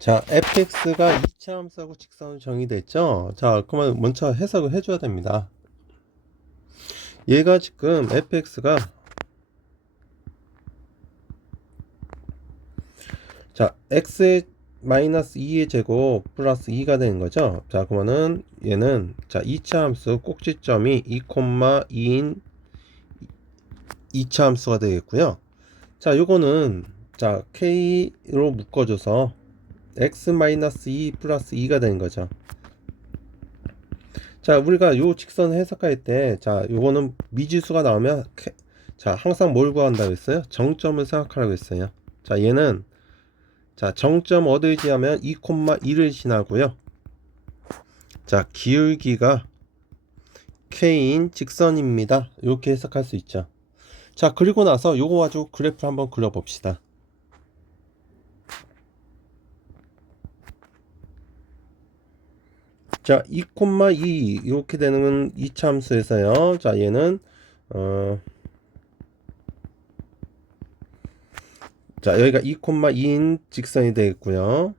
자, fx가 2차 함수하고 직선으로 정의됐죠? 자, 그러면 먼저 해석을 해줘야 됩니다. 얘가 지금 fx가 자, x의 마이너스 2의 제곱 플러스 2가 되는 거죠? 자, 그러면은 얘는 자, 2차 함수 꼭지점이 2,2인 2차 함수가 되겠고요. 자, 요거는 자, k로 묶어줘서 x-2 플러스 2가 되는 거죠. 자, 우리가 요 직선 해석할 때, 자, 요거는 미지수가 나오면, 캐- 자, 항상 뭘 구한다고 했어요? 정점을 생각하라고 했어요. 자, 얘는, 자, 정점 어딜 지하면 2,2를 지나고요. 자, 기울기가 k인 직선입니다. 이렇게 해석할 수 있죠. 자, 그리고 나서 요거 가지고 그래프를 한번 그려봅시다. 자, 2,2 이렇게 되는 이차 함수에서요. 자, 얘는 어 자, 여기가 2,2인 직선이 되겠고요.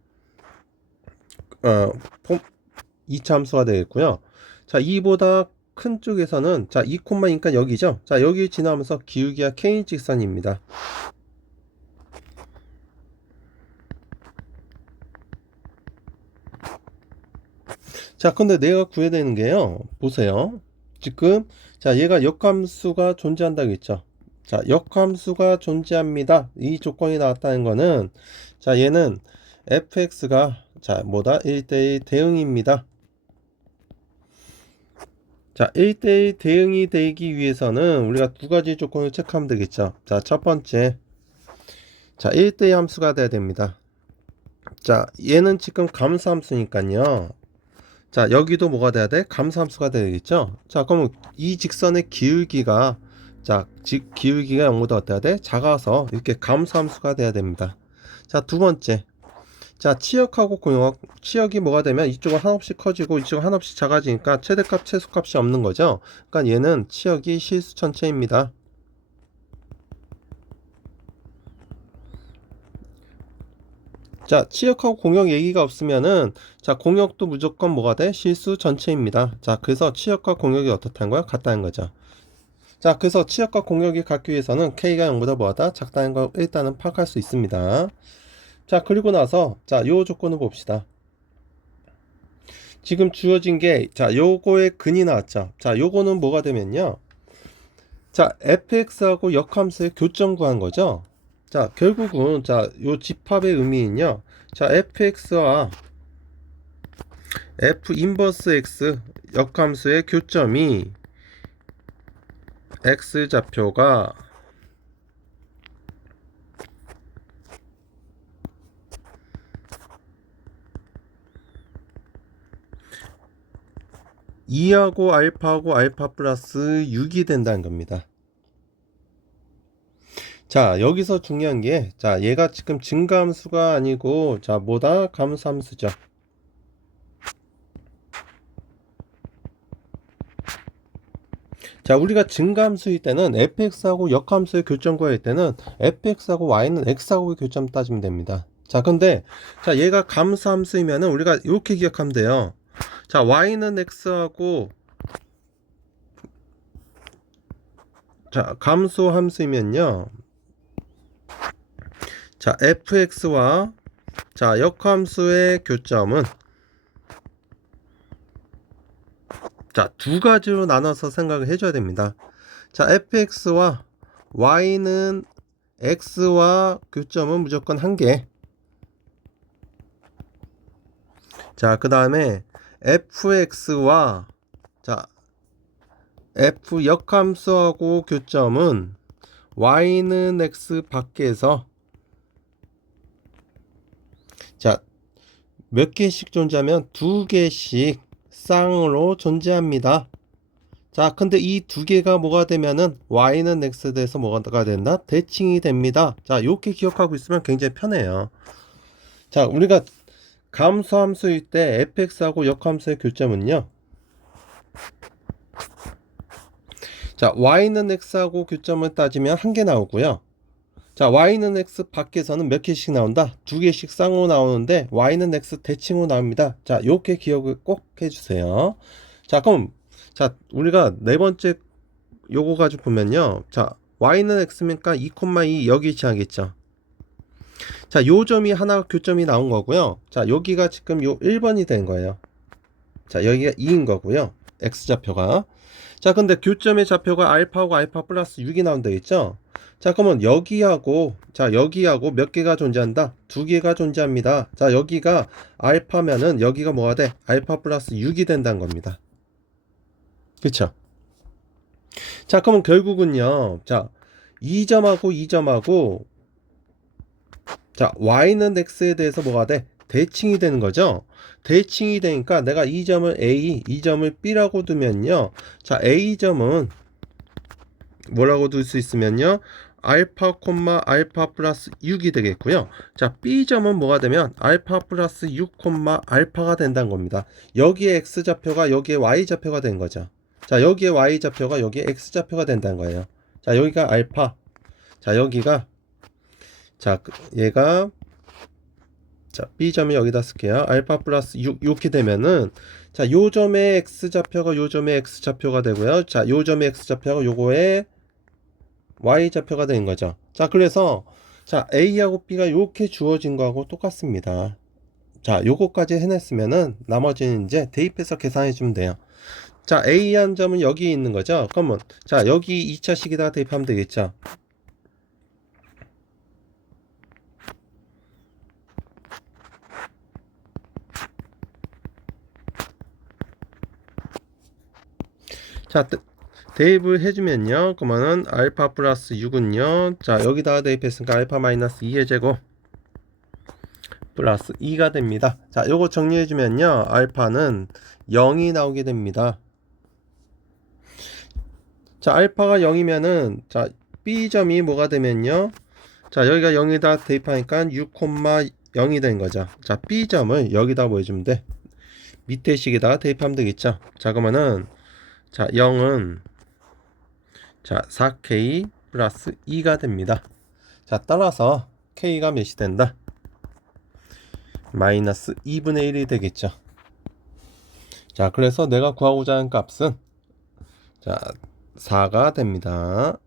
어, 폼 2차 함수가 되겠고요. 자, 2보다 큰 쪽에서는 자, 2,2니까 여기죠. 자, 여기 지나면서 기울기가 k인 직선입니다. 자, 근데 내가 구해야 되는 게요. 보세요. 지금 자, 얘가 역함수가 존재한다고 했죠. 자, 역함수가 존재합니다. 이 조건이 나왔다는 거는 자, 얘는 fx가 자, 뭐다? 1대1 대응입니다. 자, 1대1 대응이 되기 위해서는 우리가 두 가지 조건을 체크하면 되겠죠. 자, 첫 번째. 자, 1대1 함수가 돼야 됩니다. 자, 얘는 지금 감수함수니까요. 자, 여기도 뭐가 돼야 돼? 감수함수가 되겠죠? 자, 그러면 이 직선의 기울기가 자, 즉 기울기가 0보다 어때야 돼? 작아서 이렇게 감수함수가 돼야 됩니다. 자, 두 번째. 자, 치역하고 공역, 치역이 뭐가 되면 이쪽은 한없이 커지고 이쪽은 한없이 작아지니까 최대값, 최소값이 없는 거죠. 그러니까 얘는 치역이 실수 전체입니다. 자, 치역하고 공역 얘기가 없으면은 자, 공역도 무조건 뭐가 돼? 실수 전체입니다. 자, 그래서 치역과 공역이 어떻다는 거야? 같다는 거죠. 자, 그래서 치역과 공역이 같기 위해서는 k가 0보다 뭐하다? 작다는 걸 일단은 파악할 수 있습니다. 자, 그리고 나서 자, 요 조건을 봅시다. 지금 주어진 게 자, 요거의 근이 나왔죠. 자, 요거는 뭐가 되면요. 자, fx하고 역함수의 교점 구한 거죠. 자, 결국은 자, 요 집합의 의미는요. 자, fx와 f 인버스 x 역함수의 교점이 x 좌표가 이하고 알파하고 알파 플러스 6이 된다는 겁니다. 자, 여기서 중요한 게, 자, 얘가 지금 증가함수가 아니고, 자, 뭐다? 감수함수죠. 자, 우리가 증가함수일 때는 fx하고 역함수의 교점 구할 때는 fx하고 y는 x하고의 교점 따지면 됩니다. 자, 근데, 자, 얘가 감수함수이면은 우리가 이렇게 기억하면 돼요. 자, y는 x하고, 자, 감수함수이면요. 자, fx와 자, 역함수의 교점은 자, 두 가지로 나눠서 생각을 해줘야 됩니다. 자, fx와 y는 x와 교점은 무조건 한 개. 자, 그 다음에 fx와 자, f 역함수하고 교점은 y는 x 밖에서 자, 몇 개씩 존재하면 두 개씩 쌍으로 존재합니다. 자, 근데 이 두 개가 뭐가 되면은 y는 x에 대해서 뭐가 된다? 대칭이 됩니다. 자, 이렇게 기억하고 있으면 굉장히 편해요. 자, 우리가 감수함수일 때 fx하고 역함수의 교점은요. 자, y는 x하고 교점을 따지면 한 개 나오고요. 자, y는 x 밖에서는 몇 개씩 나온다? 두 개씩 쌍으로 나오는데 y는 x 대칭으로 나옵니다. 자, 요렇게 기억을 꼭 해주세요. 자, 그럼 자, 우리가 네 번째 요거 가지고 보면요. 자, y는 x니까 2,2 여기 위치하겠죠. 자, 요 점이 하나 교점이 나온 거고요. 자, 여기가 지금 요 1번이 된 거예요. 자, 여기가 2인 거고요. X 좌표가. 자, 근데 교점의 좌표가 알파하고 알파 플러스 6이 나온다 했죠? 자, 그러면 여기하고, 자, 여기하고 몇 개가 존재한다? 두 개가 존재합니다. 자, 여기가 알파면은 여기가 뭐가 돼? 알파 플러스 6이 된다는 겁니다. 그쵸? 자, 그러면 결국은요, 자, 2점하고 2점하고, 자, y는 x에 대해서 뭐가 돼? 대칭이 되는 거죠? 대칭이 되니까 내가 이 점을 A, 이 점을 B라고 두면요. 자, A점은 뭐라고 둘 수 있으면요. 알파 콤마 알파 플러스 6이 되겠고요. 자, B점은 뭐가 되면 알파 플러스 6 콤마 알파가 된다는 겁니다. 여기에 X 좌표가 여기에 Y 좌표가 된 거죠. 자, 여기에 Y 좌표가 여기에 X 좌표가 된다는 거예요. 자, 여기가 알파. 자, 여기가 자, 그- 얘가 자, B점을 여기다 쓸게요. 알파 플러스 6 이렇게 되면은 자, 요 점의 X 좌표가 요 점의 X 좌표가 되고요. 자, 요 점의 X 좌표가 요거의 Y 좌표가 되는 거죠. 자, 그래서 자, A하고 B가 이렇게 주어진 거하고 똑같습니다. 자, 요거까지 해냈으면은 나머지는 이제 대입해서 계산해 주면 돼요. 자, A 한 점은 여기 있는 거죠. 그러면 자, 여기 2차식에다가 대입하면 되겠죠. 자, 대- 대입을 해주면요. 그러면은 알파 플러스 6은요. 자, 여기다가 대입했으니까 알파 마이너스 2의 제곱 플러스 2가 됩니다. 자, 요거 정리해주면요. 알파는 0이 나오게 됩니다. 자, 알파가 0이면은 자, B점이 뭐가 되면요. 자, 여기가 0에다 대입하니까 6,0이 된 거죠. 자, B점을 여기다 보여주면 돼. 밑에 식에다가 대입하면 되겠죠. 자, 그러면은 자, 0은 자, 4K 플러스 2가 됩니다. 자, 따라서 K가 몇이 된다? 마이너스 2분의 1이 되겠죠. 자, 그래서 내가 구하고자 하는 값은 자, 4가 됩니다.